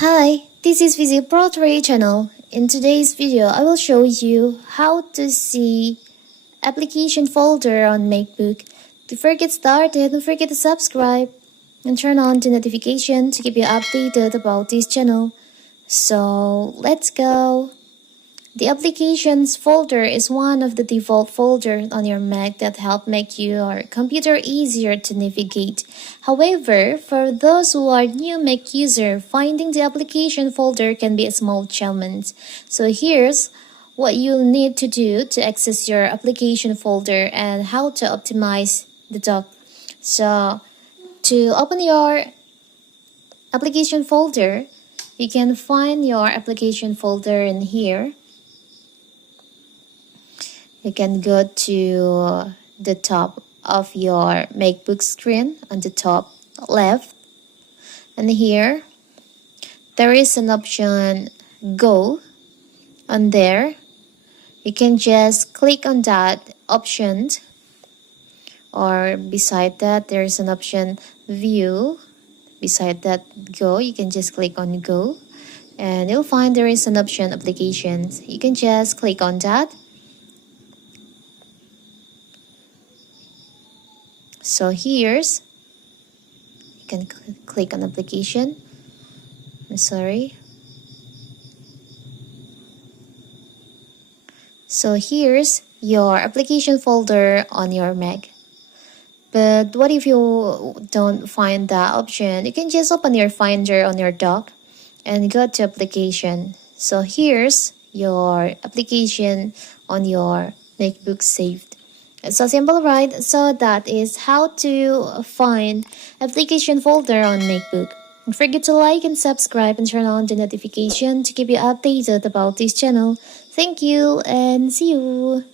Hi, this is Visit Pro 3 channel. In today's video, I will show you how to see application folder on MacBook. Before we get started, don't forget to subscribe and turn on the notification to keep you updated about this channel. So let's go. The applications folder is one of the default folders on your Mac that help make your computer easier to navigate. However, for those who are new Mac user, finding the application folder can be a small challenge. So here's what you'll need to do to access your application folder and how to optimize the dock. So to open your application folder, you can find your application folder in here. You can go to the top of your MacBook screen on the top left, and here there is an option Go on there. You can just click on that option, or beside that there is an option View. Beside that Go, you can just click on Go, and you'll find there is an option Applications. You can just click on that. So here's, you can click on application. I'm sorry. So here's your application folder on your Mac. But what if you don't find that option? You can just open your Finder on your dock and go to application. So here's your application on your MacBook saved. It's so simple, right? So that is how to find application folder on MacBook. Don't forget to like and subscribe and turn on the notification to keep you updated about this channel. Thank you and see you.